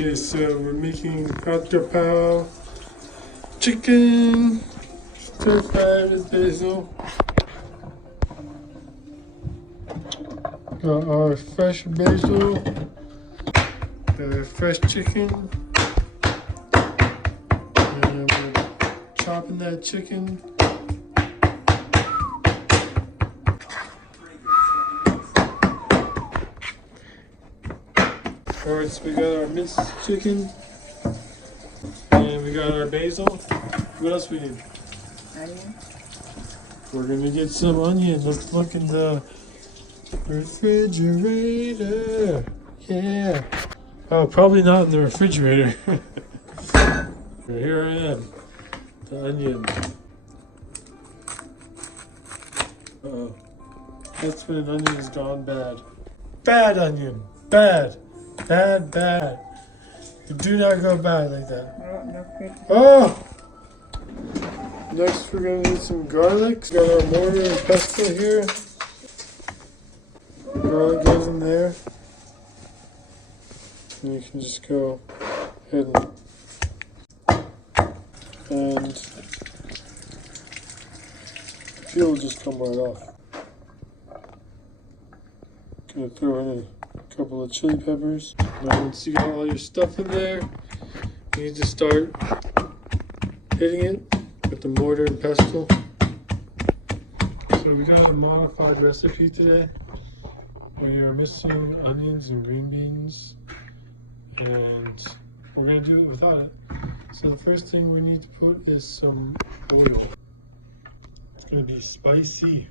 Okay, so we're making hot gapao chicken, stir fried with basil. Got our fresh basil, got our fresh chicken, and we're chopping that chicken. Alright, so we got our minced chicken, and we got our basil. What else we need? Onion. We're gonna get some onion. Let's look in the refrigerator. Yeah. Oh, probably not in the refrigerator. Here I am. The onion. Uh-oh. That's when an onion has gone bad. Bad onion. Bad. Bad, bad. You do not go bad like that. No good. Oh! Next, we're gonna need some garlic. We got our mortar and pestle here. Garlic goes in there. And you can just go ahead and the peel will just come right off. Gonna throw in a couple of chili peppers. Now once you got all your stuff in there, you need to start hitting it with the mortar and pestle. So we got a modified recipe today. We are missing onions and green beans, and we're going to do it without it. So the first thing we need to put is some oil. It's going to be spicy.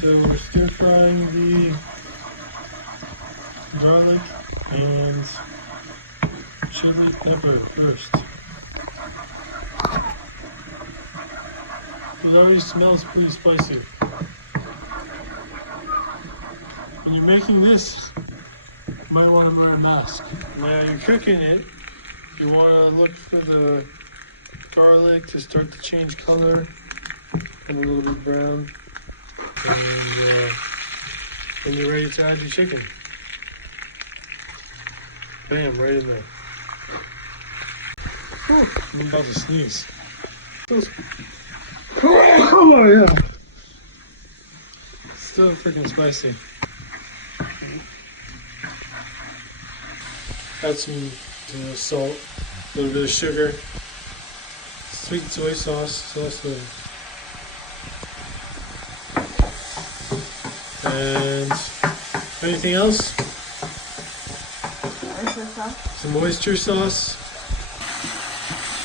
So we're stir frying the garlic and chili pepper first. It already smells pretty spicy. When you're making this, you might want to wear a mask. While you're cooking it, you want to look for the garlic to start to change color and a little bit brown. And when you're ready to add your chicken. Bam, right in there. Oh, I'm about to sneeze. Oh yeah. Still freaking spicy. Add some salt, a little bit of sugar, sweet soy sauce, and anything else? Oyster sauce. Some oyster sauce.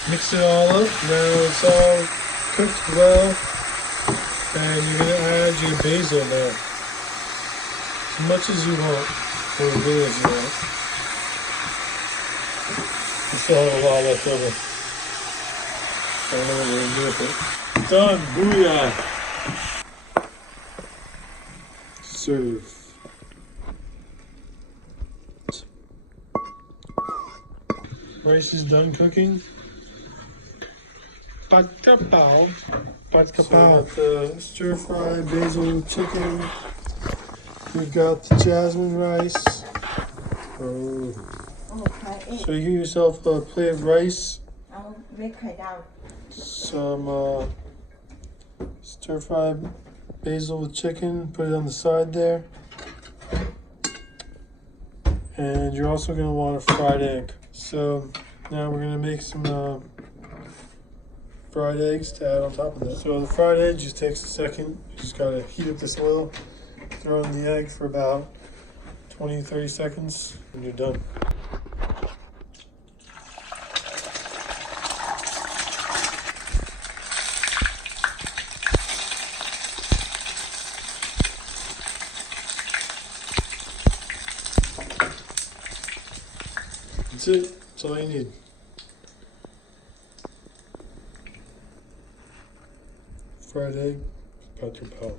Mix it all up. Now it's all cooked well. And you're going to add your basil now. As much as you want, or as little as you want. We still have a lot left over. I don't know what we're going to do with it. Done! Booyah! Serve. Rice is done cooking. Pat gapao. Pat gapao. So we got the stir fry basil chicken. We've got the jasmine rice. Oh. Okay. So you get yourself a plate of rice. I'll make it down. Some stir fried basil with chicken. Put it on the side there. And you're also going to want a fried egg. So now we're going to make some fried eggs to add on top of that. So the fried egg just takes a second. You just got to heat up this oil, throw in the egg for about 20-30 seconds, and you're done. That's it. That's all you need. Fried egg, pat gapao.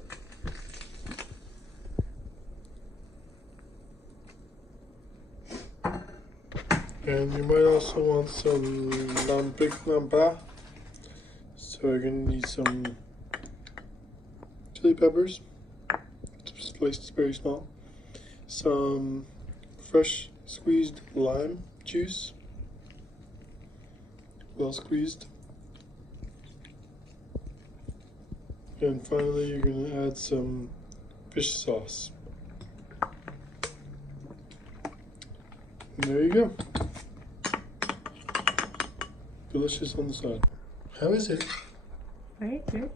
And you might also want some namba. So you're gonna need some chili peppers, sliced very small. some fresh squeezed lime juice, well squeezed. And finally, you're going to add some fish sauce. And there you go. Delicious on the side. How is it? Very good.